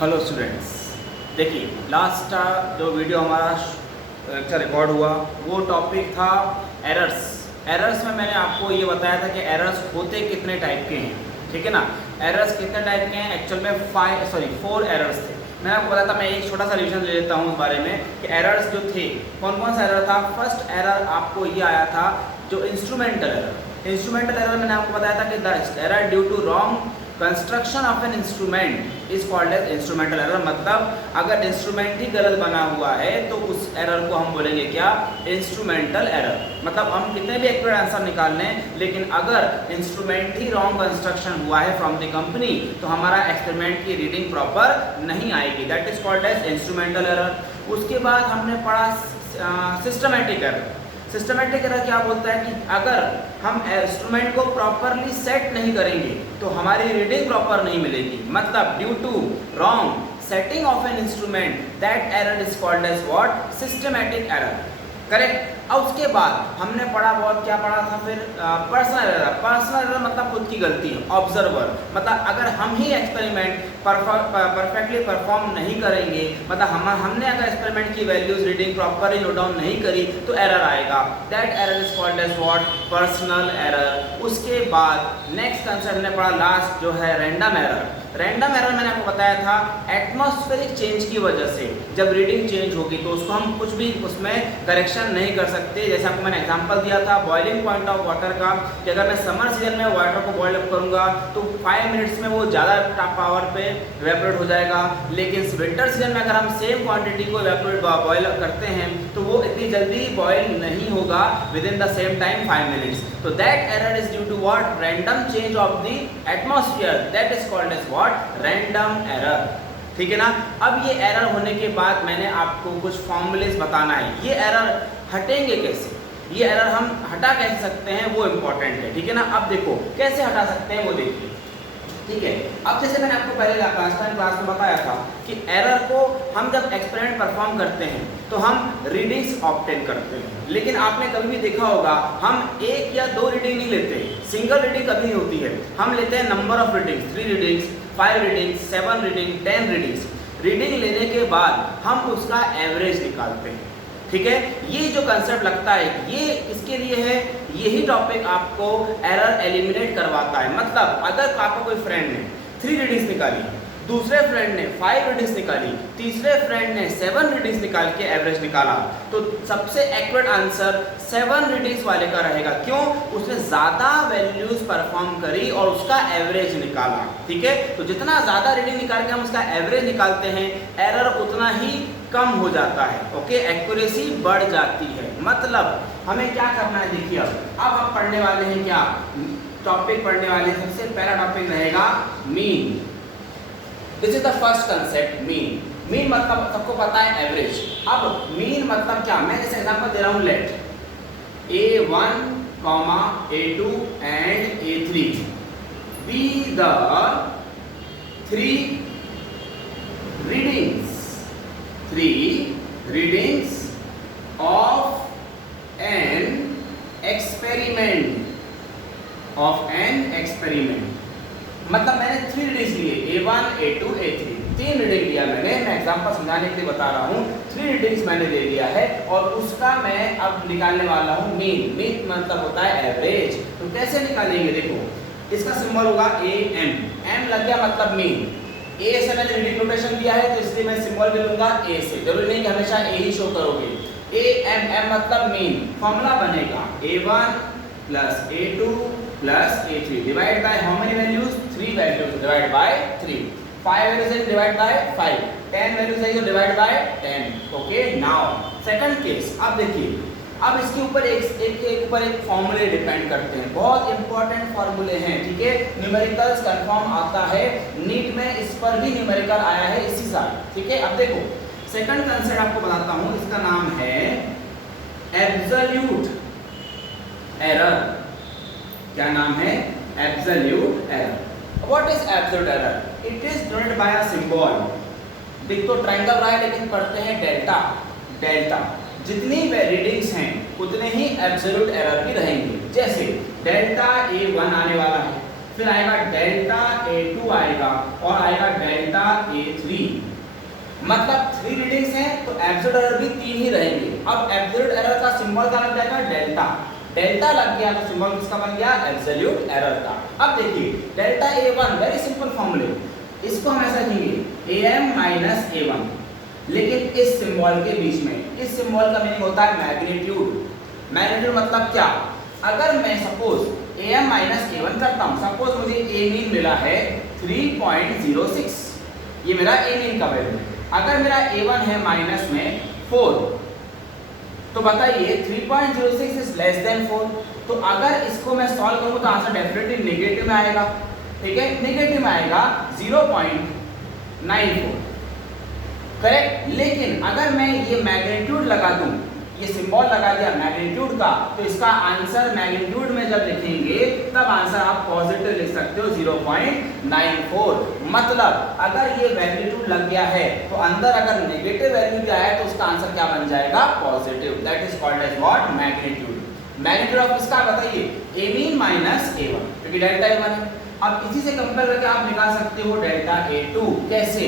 Hello students, देखिए last जो video हमारा लेक्चर रिकॉर्ड हुआ वो टॉपिक था एरर्स में मैंने आपको ये बताया था कि एरर्स होते कितने टाइप के हैं, ठीक है ना। एरर्स कितने टाइप के हैं, एक्चुअल में 4 एरर्स थे। मैंने आपको बताया था, मैं एक छोटा सा रिविजन ले लेता हूँ इस बारे में कि एरर्स जो थे कौन कौन सा एरर था। फर्स्ट एरर आपको ये आया था जो इंस्ट्रूमेंटल एरर मैंने आपको बताया था कि the error due to wrong construction of an instrument is called as instrumental error. मतलब अगर इंस्ट्रूमेंट ही गलत बना हुआ है तो उस एरर को हम बोलेंगे क्या, इंस्ट्रूमेंटल एरर। मतलब हम कितने भी एक्यूरेट आंसर निकाल लें, लेकिन अगर इंस्ट्रूमेंट ही रॉन्ग कंस्ट्रक्शन हुआ है फ्रॉम द कंपनी तो हमारा एक्सपेरिमेंट की रीडिंग प्रॉपर नहीं आएगी, that is called as instrumental error. उसके बाद हमने पढ़ा सिस्टमैटिक एरर। सिस्टमैटिक एरर क्या बोलता है कि अगर हम इंस्ट्रूमेंट को प्रॉपरली सेट नहीं करेंगे तो हमारी रीडिंग प्रॉपर नहीं मिलेगी। मतलब due to wrong setting of an instrument that error is called as what, systematic error, correct. और उसके बाद हमने पढ़ा क्या पढ़ा था फिर, पर्सनल एरर मतलब खुद की गलती, ऑब्जर्वर। मतलब अगर हम ही एक्सपेरिमेंट परफेक्टली परफॉर्म नहीं करेंगे, मतलब हमने अगर एक्सपेरिमेंट की values reading properly note down नहीं करी तो एरर आएगा, that error is called as what, personal error. उसके बाद नेक्स्ट कंसेप्ट हमने पढ़ा लास्ट जो है रैंडम एरर। रैंडम एरर मैंने आपको बताया था एटमॉस्फेरिक चेंज की वजह से जब रीडिंग चेंज होगी तो उसको हम कुछ भी उसमें करेक्शन नहीं कर सकते। जैसे आपको मैंने एग्जांपल दिया था बॉइलिंग पॉइंट ऑफ वाटर का, कि अगर मैं समर सीजन में वाटर को बॉयल अप करूंगा तो 5 मिनट्स में वो ज़्यादा पावर पे इवेपोरेट हो जाएगा, लेकिन विंटर सीजन में अगर हम सेम क्वांटिटी को बॉयल करते हैं तो वो इतनी जल्दी बॉयल नहीं होगा within the same time 5 minutes. तो that error is due to what, random change of the atmosphere, that is called as what, random error, ठीक है ना। अब ये एरर होने के बाद मैंने आपको कुछ फॉर्मूलेस बताना है, ये एरर हटेंगे कैसे, ये एरर हम हटा कैसे सकते हैं वो इम्पोर्टेंट है, ठीक है ना। अब देखो कैसे हटा सकते हैं वो देखिए, ठीक है। अब जैसे मैंने आपको पहले लास्ट टाइम क्लास में बताया था कि एरर को हम जब एक्सपेरिमेंट परफॉर्म करते हैं तो हम रीडिंग्स ऑब्टेन करते हैं, लेकिन आपने कभी भी देखा होगा हम 1 या 2 रीडिंग नहीं लेते, सिंगल रीडिंग कभी नहीं होती है। हम लेते हैं number of readings, 3 readings, 5 readings, 7 reading, 10 readings. Reading लेने के बाद हम उसका एवरेज निकालते हैं, ठीक है। ये जो कंसेप्ट लगता है ये इसके लिए है, यही टॉपिक आपको एरर एलिमिनेट करवाता है। मतलब अगर आपका कोई फ्रेंड ने 3 रीडिंग्स निकाली, दूसरे फ्रेंड ने 5 रीडिंग्स निकाली, तीसरे फ्रेंड ने 7 रीडिंग्स निकाल के एवरेज निकाला, तो सबसे एक्यूरेट आंसर 7 रीडिंग्स वाले का रहेगा। क्यों? उसने ज़्यादा वैल्यूज परफॉर्म करी और उसका एवरेज निकाला, ठीक है। तो जितना ज़्यादा रीडिंग निकाल के हम उसका एवरेज निकालते हैं एरर उतना ही कम हो जाता है, ओके, एक्यूरेसी बढ़ जाती है। मतलब हमें क्या करना है, देखिए अब हम पढ़ने वाले हैं क्या टॉपिक पढ़ने वाले हैं। सबसे पहला टॉपिक रहेगा mean. This is the first concept, mean मतलब सबको पता है एवरेज। अब मीन मतलब क्या, मैं जैसे एग्जांपल दे रहा हूं, let A1, A2 and A3 be the 3 readings of an experiment, मतलब मैंने 3 रीडिंग्स लिए, A1, A2, A3, 3 रीडिंग लिया मैंने। मैं एग्जांपल समझाने के लिए बता रहा हूँ, 3 रीडिंग्स मैंने ले लिया है और उसका मैं अब निकालने वाला हूँ मीन मतलब होता है एवरेज। तो कैसे निकालेंगे, देखो इसका सिंबल होगा AM, M लग गया मतलब मीन। ए से मैंने रीडिंग नोटेशन दिया है तो इसलिए मैं सिंबल भी लूंगा ए से, जरूरी नहीं कि हमेशा ए ही शो करोगे। एम मतलब मीन, फॉर्मूला बनेगा A1 plus A2 plus A3 divide by how many values, 3 values divide by 3, 5 values है डिवाइड बाय 5, 10 वैल्यूज है divide by 10, okay. Now second case, अब देखिए अब इसके ऊपर एक फॉर्मूले डिपेंड करते हैं, बहुत इंपॉर्टेंट फॉर्मूले हैं, ठीक है। न्यूमेरिकल्स कंफर्म आता है, नीट में इस पर भी न्यूमेरिकल आया है इसी साल, ठीक है। अब देखो सेकंड कंसेप्ट आपको बताता हूं, इसका नाम है एब्सोल्यूट एरर। क्या नाम है, absolute error. What is absolute error? It is denoted by a symbol. देख तो ट्रायंगल रहा है लेकिन पढ़ते हैं डेल्टा। जितनी रीडिंग्स हैं उतने ही एब्सोल्यूट एरर भी रहेंगे। जैसे डेल्टा A1 आने वाला है, फिर आएगा डेल्टा A2 आएगा और आएगा डेल्टा A3। मतलब 3 रीडिंग्स हैं तो एब्सोल्यूट एरर भी 3 ही रहेंगे। अब एब्सोल्यूट एरर का सिंबल क्या लग जाएगा? डेल्टा। डेल्टा लग गया तो सिंबल किसका बन गया? एब्सोल्यूट एरर का। अब देखिए डेल्टा A1 वेरी सिंपल फॉर्मूले, इसको हम ऐसा लिखेंगे AM माइनस A1, लेकिन इस सिंबल के बीच में, इस सिंबल का मीनिंग होता है मैग्नीट्यूड। मैग्नीट्यूड मतलब क्या? अगर मैं सपोज AM माइनस A1 करता हूँ, सपोज मुझे A मीन मिला है 3.06, ये मेरा A मीन का वैल्यू है। अगर मेरा A1 है माइनस में 4, तो बताइए 3.06 इज लेस देन 4, तो अगर इसको मैं सॉल्व करूँ तो आंसर डेफिनेटली नेगेटिव में आएगा। ठीक है, नेगेटिव में आएगा 0.94, करेक्ट। लेकिन अगर मैं ये मैग्नीट्यूड लगा दूं, ये सिंबल लगा दिया मैग्नीट्यूड का, तो इसका आंसर मैग्नीट्यूड में जब लिखेंगे तब आंसर आप पॉजिटिव लिख सकते हो 0.94। मतलब अगर ये मैग्नीट्यूड लग गया है तो अंदर अगर नेगेटिव वैल्यू भी आया तो उसका आंसर क्या बन जाएगा? Positive. That is called as what? Magnitude. Magnitude of किसका बताइए? A मीन माइनस A1, क्योंकि डेल्टा A1 है। अब इसी से कंपेयर करके आप निकाल सकते हो डेल्टा A2। कैसे?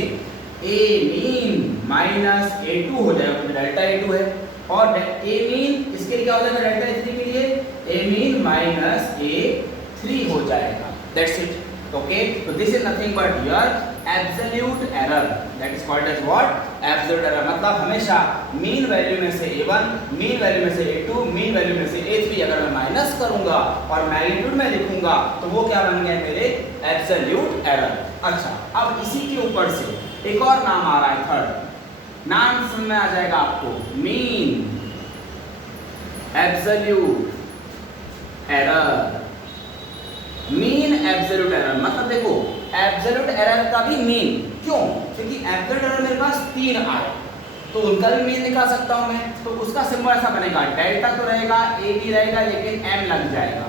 A मीन माइनस A2 हो जाएगा, तो डेल्टा A2 है, और A मीन इसके लिए क्या हो जाएगा? डेल्टा A3 के लिए A मीन माइनस A3 हो जाएगा। That's it. ओके, तो this is nothing but your absolute error, that is called as what? Absolute error. मतलब हमेशा मीन वैल्यू में से A1, मीन वैल्यू में से A2, मीन वैल्यू में से A3 अगर मैं माइनस करूंगा और मैग्नीट्यूड में लिखूंगा तो वो क्या बन गया मेरे? Absolute error. अच्छा, अब इसी के ऊपर से एक और नाम आ रहा है, थर्ड नाम समझ में आ जाएगा आपको, mean absolute error. Mean absolute error मतलब देखो एब्सोल्यूट एरर का भी मीन, क्यों? क्योंकि एब्सोल्यूट एरर मेरे पास 3 आए तो उनका भी मीन निकाल सकता हूं मैं। तो उसका सिंबल ऐसा बनेगा, डेल्टा तो रहेगा, A भी रहेगा, लेकिन M लग जाएगा।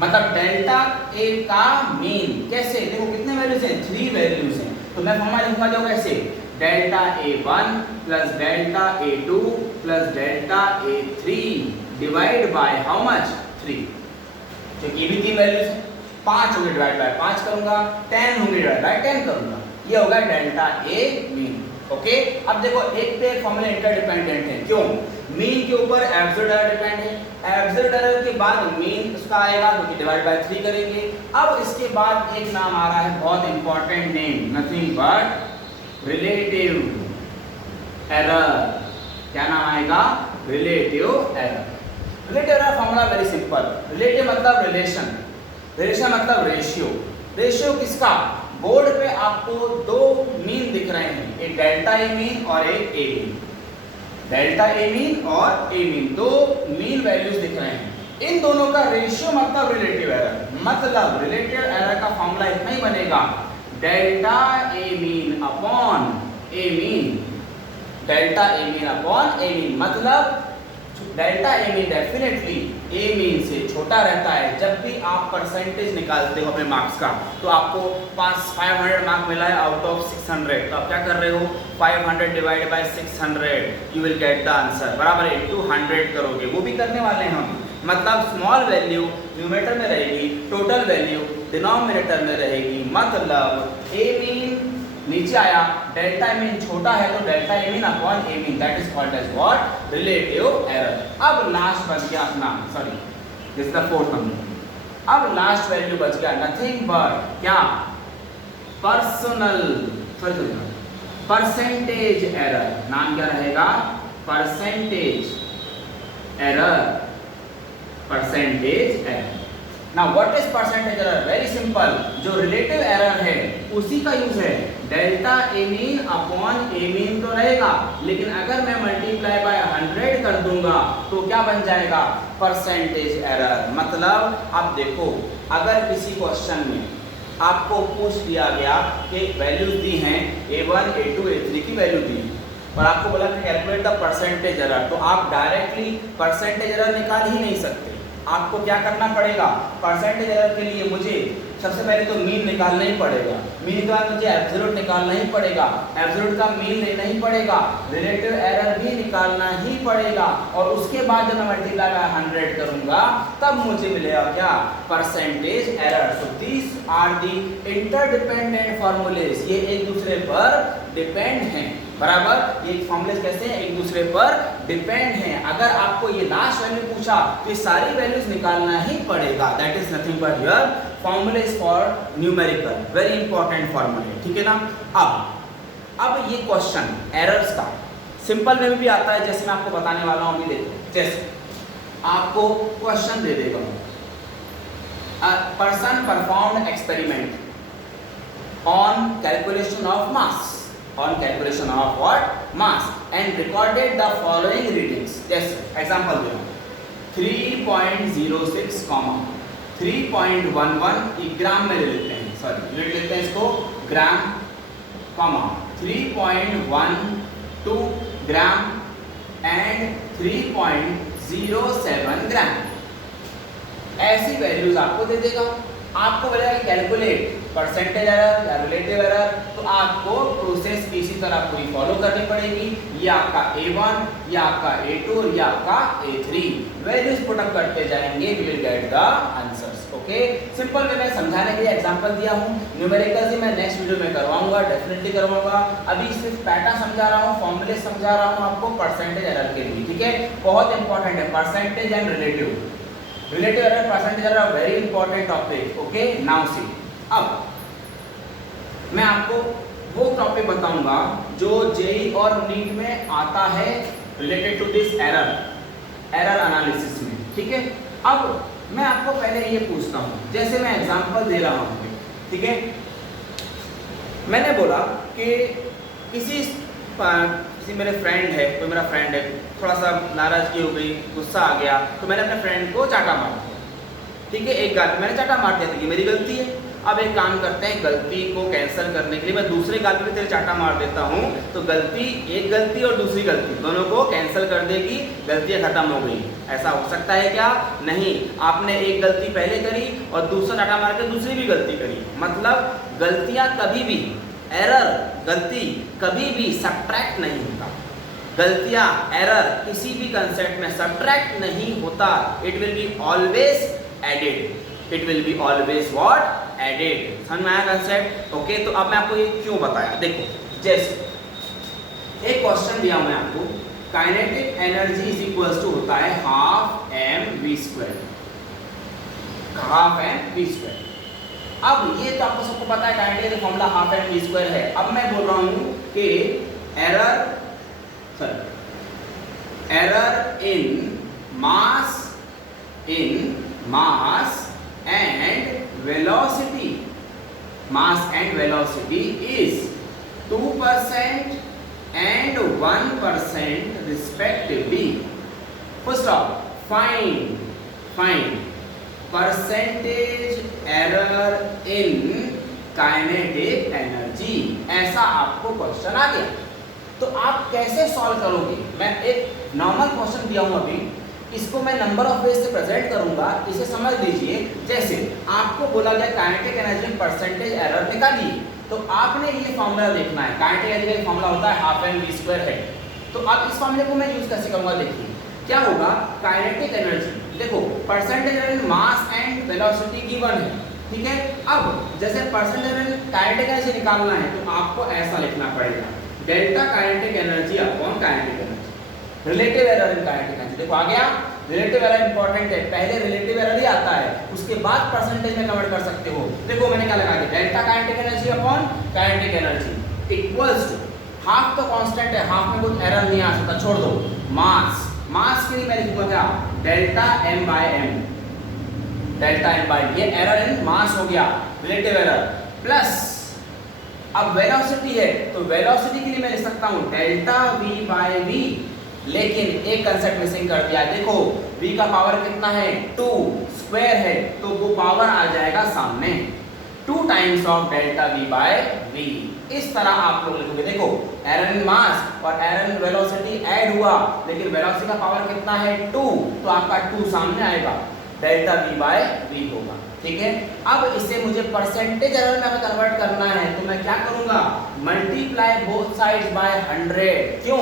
मतलब डेल्टा A का मीन कैसे? देखो कितने वैल्यूज हैं? 3 वैल्यूज हैं, तो मैं फॉर्मूला लिखूंगा जो कैसे? Delta A1 plus delta A2 plus delta A3 divide by how much? 3, क्योंकि ये भी 3 वैल्यूज हैं। 5 होंगे डिवाइड बाय 5 करूंगा, 10 होंगे डिवाइड बाय 10 करूंगा, ये होगा डेल्टा A मीन। ओके, अब देखो एक पे एक फॉर्मूला इंटरडिपेंडेंट है, क्यों? मीन के ऊपर एब्सोल्यूट एरर डिपेंड है, एब्सोल्यूट एरर के बाद मीन उसका आएगा क्योंकि डिवाइड बाय 3 करेंगे। अब इसके बाद एक नाम आ रहा है बहुत important name, nothing but relative error. क्या नाम आएगा? Relative error. Relative error formula very simple, relative मतलब रिलेशन, रिलेशन मतलब रेशियो। रेशियो किसका? बोर्ड पे आपको 2 मीन दिख रहे हैं, एक डेल्टा A मीन और एक A mean. Delta A mean और A मीन, 2 मीन वैल्यूज दिख रहे हैं। इन दोनों का रेशियो मतलब रिलेटिव एरर। मतलब रिलेटिव एरर का फॉर्मूला इतना ही बनेगा, delta A mean upon A mean, delta A mean upon A mean. मतलब delta A mean definitely A mean से छोटा रहता है। जब भी आप परसेंटेज निकालते हो अपने मार्क्स का, तो आपको 500 मार्क मिला है आउट ऑफ 600, तो आप क्या कर रहे हो? 500 divide by 600, you will get the answer. बराबर है 200 करोगे, वो भी करने वाले हैं हम। मतलब स्मॉल वैल्यू न्यूमरेटर में रहेगी, टोटल वैल्यू डिनोमिनेटर में रहेगी। मतलब A मीन नीचे आया, डेल्टा मीन छोटा है तो delta A mean upon A mean, that is called as what? Relative error. अब लास्ट बच गया अपना, sorry this is the fourth number. अब लास्ट वैल्यू बच गया नथिंग बट क्या? Personal, sorry percentage error. नाम क्या रहेगा? Percentage error, percentage error. Now what is percentage error? Very simple, जो रिलेटिव एरर है उसी का यूज है। Delta A mean upon A mean तो रहेगा, लेकिन अगर मैं मल्टीप्लाई बाय 100 कर दूंगा तो क्या बन जाएगा? Percentage error. मतलब अब देखो, अगर किसी क्वेश्चन में आपको पूछ दिया गया कि वैल्यूज दी हैं A1, A2, A3 की वैल्यू दी और आपको बोला कि कैलकुलेट द परसेंटेज एरर, तो आप डायरेक्टली परसेंटेज एरर निकाल ही नहीं सकते। आपको क्या करना पड़ेगा? परसेंटेज एरर के लिए मुझे सबसे पहले तो मीन निकालना ही पड़ेगा, मीन के बाद मुझे एब्सोल्यूट निकालना ही पड़ेगा, एब्सोल्यूट का मीन लेना ही पड़ेगा, रिलेटिव एरर भी निकालना ही पड़ेगा, और उसके बाद जब मैं मल्टीप्लाई बाय 100 करूंगा तब मुझे मिलेगा क्या? Percentage error. So this are the interdependent formulas, ये एक दूसरे पर डिपेंड हैं, बराबर। ये फॉर्मूलेस कैसे हैं, एक दूसरे पर डिपेंड हैं। अगर आपको ये लास्ट वैल्यू पूछा तो ये सारी वैल्यूज निकालना ही पड़ेगा। That is nothing but your formulas for numerical, very important फॉर्मूले, ठीक है ना। अब ये क्वेश्चन एरर्स का सिंपल वे में भी आता है, जैसे मैं आपको बताने वाला हूँ अभी। देखो जैसे आपको क्वेश्चन दे देगा, a person performed experiment on calculation of mass, on calculation of what, mass, and recorded the following readings. Yes, example दे रहा हूँ, 3.06 comma 3.11 ग्राम में ले लेते हैं, सॉरी यूनिट लेते हैं इसको ग्राम, कॉमा 3.12 ग्राम एंड 3.07 ग्राम। ऐसी वैल्यूज आपको दे देगा। आपको बोलेगा कैलकुलेट परसेंटेज एरर या रिलेटिव एरर, तो आपको प्रोसेस इसी तरह पूरी फॉलो करनी पड़ेगी। ये आपका A1, ये आपका A2 और ये आपका A3 वैल्यूज पुट अप करते जाएंगे, we will get the answers. Okay, simple way में समझाने के लिए एग्जांपल दिया हूँ। न्यूमेरिकल्स ही मैं नेक्स्ट वीडियो में करवाऊंगा, डेफिनेटली करवाऊंगा। अभी सिर्फ पैटर्न समझा रहा हूँ, फॉर्मूले समझा रहा हूँ आपको परसेंटेज एरर के लिए, ठीक है। बहुत इंपॉर्टेंट है percentage and relative error, percentage error very important topic. Okay, now see, अब मैं आपको वो टॉपिक बताऊंगा जो जेई और नीट में आता है related to this error analysis में, ठीक है। अब मैं आपको पहले ये पूछता हूँ, जैसे मैं एग्जांपल दे रहा हूँ, ठीक है। मैंने बोला कि किसी मेरे फ्रेंड है, कोई मेरा फ्रेंड है, थोड़ा सा नाराजगी हो गई, गुस्सा आ गया, तो मैंने अपने फ्रेंड को चाटा मार दिया, ठीक है। एक गाल मैंने चाटा मार दिया, तो ये मेरी गलती है। अब एक काम करते हैं, गलती को कैंसिल करने के लिए मैं दूसरे गाल पे तेरे चाटा मार देता हूँ, तो गलती, एक गलती और दूसरी गलती दोनों को कैंसिल कर देगी, गलतियाँ खत्म हो गई। ऐसा हो सकता है क्या? नहीं, आपने एक गलती पहले करी और दूसरा चाटा मार के दूसरी भी गलती करी। मतलब गलतियाँ कभी भी, एरर गलती कभी भी सब्ट्रैक्ट नहीं होता। गलतियाँ एरर किसी भी कंसेप्ट में सब्ट्रैक्ट नहीं होता, it will be always added, it will be always what, added. समझ में आया कंसेप्ट? ओके, तो अब मैं आपको ये क्यों बताया, देखो जैसे एक क्वेश्चन दिया मैं आपको, kinetic energy is equals to होता है हाफ mv², हाफ mv²। अब ये तो आपको सबको पता है, काइनेटिक का फॉर्मूला हाफ mv² है। अब मैं बोल रहा हूँ कि error in mass and velocity, mass and velocity is 2% and 1% respectively. First off, find percentage error in kinetic energy। ऐसा आपको क्वेश्चन आ गया, तो आप कैसे सॉल्व करोगे? मैं एक नॉर्मल क्वेश्चन दिया हूं अभी, इसको मैं नंबर ऑफ वेज से प्रेजेंट करूंगा, इसे समझ लीजिए। जैसे आपको बोला गया काइनेटिक एनर्जी में परसेंटेज एरर निकालिए, तो आपने ये फॉर्मूला देखना है। काइनेटिक एनर्जी का फॉर्मूला होता है हाफ mv² है। तो अब इस फॉर्मूले को मैं यूज कैसे करूंगा, देखिए क्या होगा। काइनेटिक एनर्जी, देखो percentage error mass and velocity given है, ठीक है। अब जैसे परसेंटेज एरर काइनेटिक एनर्जी निकालना है, तो आपको ऐसा लिखना पड़ेगा, delta kinetic energy upon kinetic energy, relative error in kinetic energy. देखो आ गया, रिलेटिव एरर इंपॉर्टेंट है, पहले रिलेटिव एरर ही आता है, उसके बाद परसेंटेज में कन्वर्ट कर सकते हो। देखो मैंने क्या लगा दिया, delta kinetic energy upon kinetic energy equals to, half तो कांस्टेंट है, हाफ में कुछ एरर नहीं आ सकता, छोड़ दो। मास के लिए मैं लिखूंगा क्या, डेल्टा m/m, डेल्टा m/m, ये एरर इन मास हो गया, रिलेटिव एरर, प्लस अब वेलोसिटी है, तो वेलोसिटी के लिए मैं लिख सकता हूँ डेल्टा v/v, लेकिन एक कंसेप्ट मिसिंग कर दिया। देखो v का पावर कितना है, 2 स्क्वायर है, तो वो पावर आ जाएगा सामने, 2 टाइम्स ऑफ डेल्टा v/v। इस तरह आप लोग लिखोगे। देखो एरर इन मास और एरर इन वेलोसिटी ऐड हुआ, लेकिन वेलोसिटी का पावर कितना है 2, तो आपका 2 सामने आएगा, डेल्टा v/v होगा। ठीक है। अब इसे मुझे परसेंटेज एरर में अगर कन्वर्ट करना है तो मैं क्या करूंगा, मल्टीप्लाई बोथ साइड्स बाय 100। क्यों,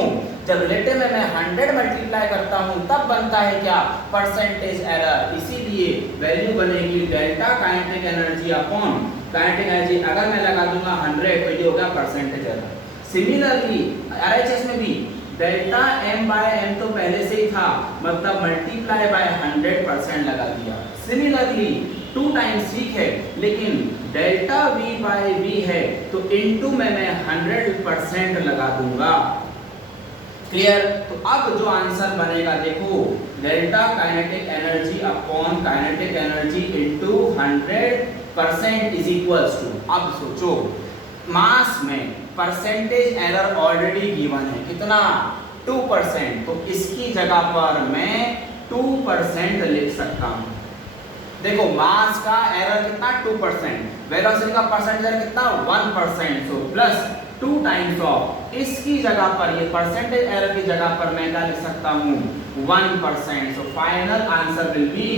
जब रिलेटिव में मैं 100 मल्टीप्लाई करता हूं तब बनता है क्या, परसेंटेज एरर। इसीलिए वैल्यू बनेगी delta kinetic energy upon kinetic energy. अगर मैं लगा दूंगा 100 तो ये हो गया परसेंटेज एरर। सिमिलरली आरएचएस में भी डेल्टा एम बाय एम तो पहले से ही था, मतलब मल्टीप्लाई बाय 100% लगा दिया। सिमिलरली 2 टाइम्स ठीक है, लेकिन डेल्टा वी बाय वी है तो इनटू में मैं 100% लगा दूंगा। क्लियर। तो अब जो आंसर बनेगा देखो, delta kinetic energy upon kinetic energy into 100% is equals to, अब सोचो मास में परसेंटेज एरर ऑलरेडी गिवन है कितना, 2%, तो इसकी जगह पर मैं 2% लिख सकता हूं। देखो मास का एरर कितना 2%, वेलोसिटी का परसेंटेज एरर कितना 1%, सो प्लस 2 टाइम्स ऑफ, इसकी जगह पर ये परसेंटेज एरर की जगह पर मैं क्या लिख सकता हूं 1%, so final answer will be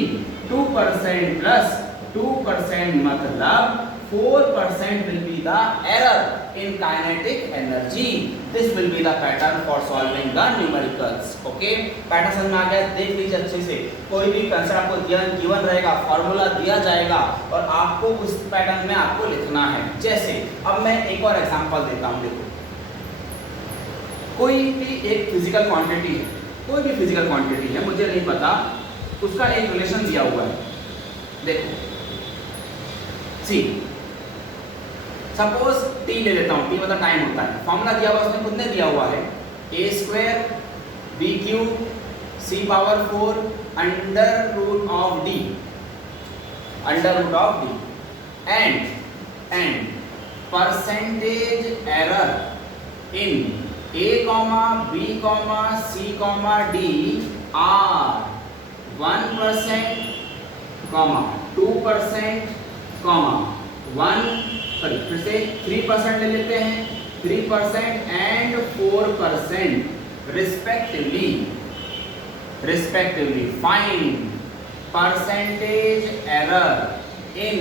2% plus 2%, मतलब 4% will be the error in kinetic energy. This will be the pattern for solving the numericals. Okay? Pattern समझ में आ गया, देख लीजिए अच्छे से। कोई भी कंसेप्ट आपको गिवन रहेगा, फॉर्मूला दिया जाएगा और आपको उस पैटर्न में आपको लिखना है। जैसे अब मैं एक और एग्जांपल देता हूँ। देखो कोई भी एक फिजिकल क्वांटिटी है, कोई भी फिजिकल क्वांटिटी है, मुझे नहीं पता, उसका एक रिलेशन दिया हुआ है। देखो सी सपोज टी ले लेता हूँ, टी मतलब टाइम होता है। फॉर्मूला दिया हुआ उसमें कितने दिया हुआ है, a square b cube c power 4 under root of d and percentage error in a, b, c, d are 1%, 2%, फिर से 3% ले लेते हैं, 3% and 4% respectively. Find percentage error in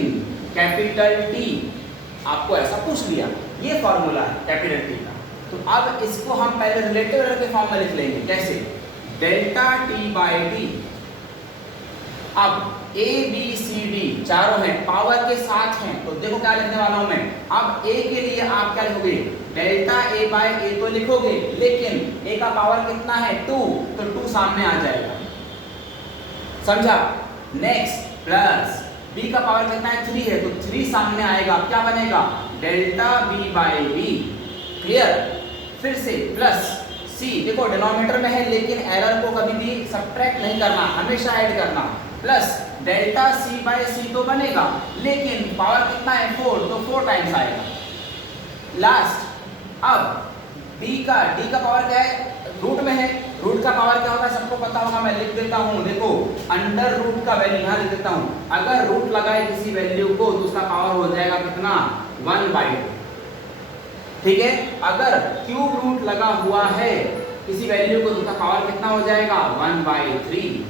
capital T. आपको ऐसा पूछ लिया, ये फॉर्मूला है कैपिटल टी का। तो अब इसको हम पहले रिलेटिव एरर के फॉर्म में लिख लेंगे। कैसे, डेल्टा टी बाई टी। अब ए बी सी डी चारों हैं, पावर के साथ हैं, तो देखो क्या लिखने वाला हूं मैं। अब ए के लिए आप क्या लिखोगे, डेल्टा ए बाय ए तो लिखोगे, लेकिन ए का पावर कितना है 2, तो 2 सामने आ जाएगा, समझा। नेक्स्ट प्लस बी का पावर कितना है 3 है, तो 3 सामने आएगा। अब क्या बनेगा, delta B by B. Clear. फिर से प्लस सी, देखो डिनोमिनेटर में है लेकिन एरर को कभी भी सब्ट्रैक्ट नहीं करना, हमेशा ऐड करना। प्लस डेल्टा सी बाय सी तो बनेगा, लेकिन पावर कितना है 4, तो 4 टाइम्स आएगा। लास्ट अब डी का पावर क्या है, रूट में है, रूट का पावर क्या होता है सबको पता होगा, मैं लिख देता हूँ। देखो अंडर रूट का वैल्यू यहाँ लिख देता हूँ। अगर रूट लगाए किसी वैल्यू को तो उसका पावर हो जाएगा कितना 1/2, ठीक है। अगर क्यूब रूट लगा हुआ है किसी वैल्यू को तो उसका पावर कितना हो जाएगा 1/3।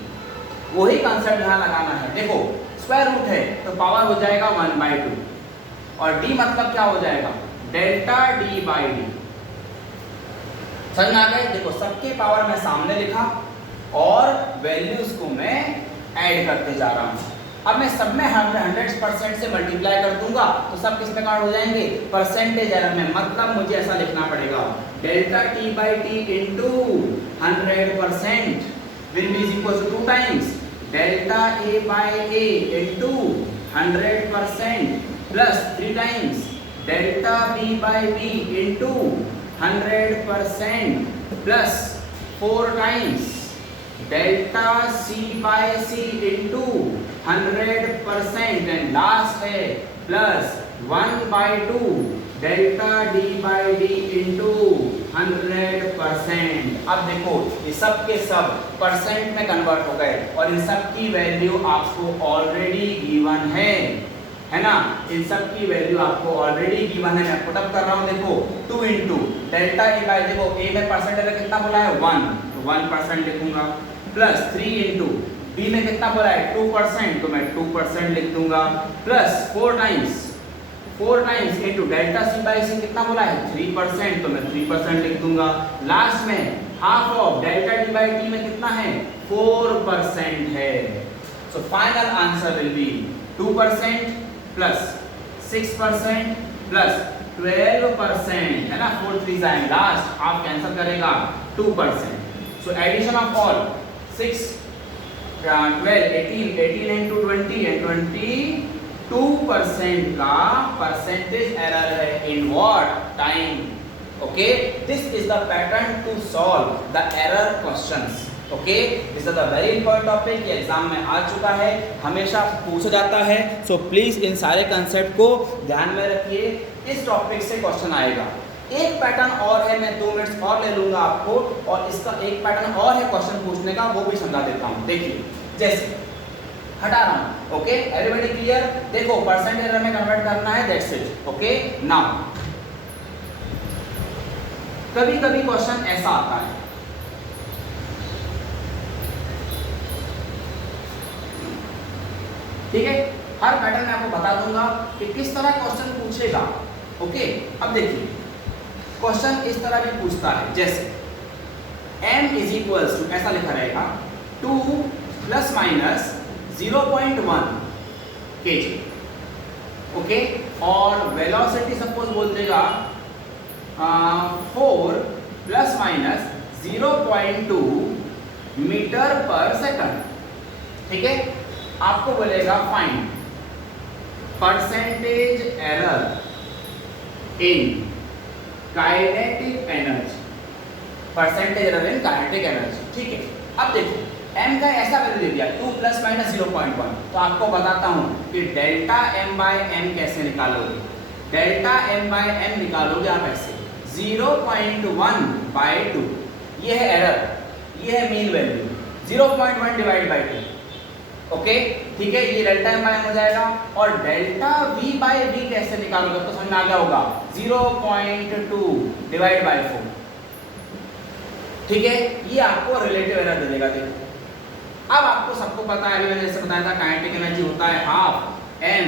वही कंसेप्ट यहाँ लगाना है। देखो स्क्वायर रूट है तो पावर हो जाएगा 1/2, और डी मतलब क्या हो जाएगा डेल्टा डी बाई डी। समझ में आ गए। देखो सबके पावर मैं सामने लिखा और वैल्यूज को मैं ऐड करते जा रहा हूँ। अब मैं सब में 100% से मल्टीप्लाई कर दूंगा तो सब किस प्रकार हो जाएंगे, परसेंटेज एरर में। मतलब मुझे ऐसा लिखना पड़ेगा, delta T by T into 100% will be equal to 2 times delta a by a into 100% plus 3 times delta b by b into 100% plus 4 times delta c by c into 100% and last है plus 1/2 delta D by D into 100%। अब देखो ये सब के सब percent में convert हो गए और इन सब की वैल्यू आपको ऑलरेडी गिवन है ना। इन सब की वैल्यू आपको ऑलरेडी गिवन है। मैं पुटअप कर रहा हूँ, देखो 2 इंटू डेल्टा ए बाई, देखो ए में परसेंट कितना बोला है 1, तो 1% लिखूंगा, प्लस 3 इंटू बी में कितना बोला है 2%, तो मैं 2% लिख दूंगा, plus 4 times into delta C by C कितना बोला है 3%, तो मैं 3% लिख दूंगा। लास्ट में half of delta D by T में कितना है 4% है। So final answer will be 2% plus 6% plus 12% है ना, 4 3 जाएंगे, लास्ट हाफ कैंसिल करेगा 2%। So addition of all 6 12 18 into 20 and 22% का परसेंटेज एरर है in what time. Okay, this is the pattern to solve the error questions. Okay, this is the very important topic, ये exam में आ चुका है, हमेशा पूछा जाता है। सो प्लीज इन सारे कंसेप्ट को ध्यान में रखिए, इस टॉपिक से क्वेश्चन आएगा। एक पैटर्न और है, मैं 2 मिनट्स और ले लूंगा आपको, और इसका एक पैटर्न और है क्वेश्चन पूछने का, वो भी समझा देता हूं। देखिए, जैसे हटा रहा हूं, ओके, एवरीबॉडी क्लियर? देखो परसेंट एरर में कन्वर्ट करना है, दैट्स इट। ओके, नाउ कभी कभी क्वेश्चन ऐसा आता है, ठीक है, हर पैटर्न में आपको बता दूंगा कि किस तरह क्वेश्चन पूछेगा। ओके, अब देखिए क्वेश्चन इस तरह भी पूछता है, जैसे m इज इक्वल्स टू, ऐसा लिखा रहेगा 2 प्लस माइनस 0.1 kg। ओके, और वेलोसिटी सपोज बोल देगा 4 प्लस माइनस 0.2 मीटर पर सेकंड। ठीक है, आपको बोलेगा find percentage error in kinetic energy, percentage error in kinetic energy. ठीक है, अब देखिए m का ऐसा वैल्यू दे दिया 2 प्लस माइनस 0.1, तो आपको बताता हूं कि डेल्टा m बाय m कैसे निकालोगे। डेल्टा m बाय m निकालोगे आप ऐसे 0.1 बाय 2, ये है एरर, ये है mean value, 0.1 divide by 2। Okay, ठीक है, ये डेल्टा m बाय m हो जाएगा। और डेल्टा v बाय v कैसे निकालोगे, तो समझ में आ गया होगा, 0.2 डिवाइड बाय 4। ठीक है, ये आपको रिलेटिव एरर दे देगा। देखो अब आपको सबको पता है, अभी मैंने जैसे बताया था काइनेटिक एनर्जी होता है हाफ m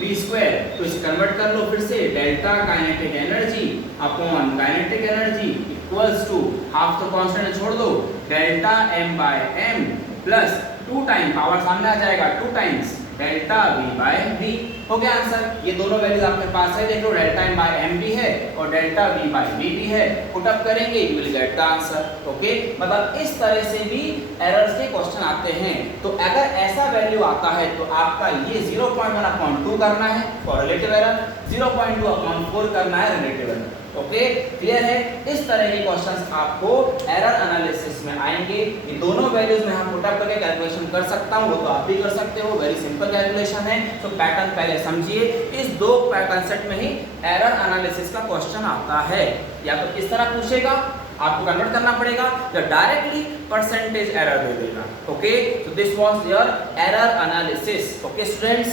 v स्क्वायर, तो इसे कन्वर्ट कर लो फिर से, delta kinetic energy upon kinetic energy equals to half, तो कांस्टेंट छोड़ दो, delta m by m plus 2 time, power सामने आ जाएगा, 2 times delta v by v। हो गया आंसर। ये दोनों वैल्यूज आपके पास है, देखो डेल्टा m बाय m भी है और डेल्टा v बाय v भी है, पुट अप करेंगे you will get the answer. Okay, मतलब इस तरह से भी एरर्स के क्वेश्चन आते हैं। तो अगर ऐसा वैल्यू आता है तो आपका ये 0.1/2 करना है फॉर रिलेटिव एरर, 0.2/4 करना है रिलेटिव एरर। ओके, क्लियर है? इस तरह के क्वेश्चंस आपको एरर एनालिसिस में आएंगे। ये दोनों वैल्यूज में हम पुट अप करके कैलकुलेशन कर सकता हूं, वो तो आप भी कर सकते हो, वेरी सिंपल कैलकुलेशन है। तो पैटर्न पहले समझिए, इस 2 कंसेप्ट में ही एरर एनालिसिस का क्वेश्चन आता है। या तो किस तरह पूछेगा, आपको कन्वर्ट करना पड़ेगा, या डायरेक्टली परसेंटेज एरर दे देगा। Okay, so this was your error analysis. Okay students,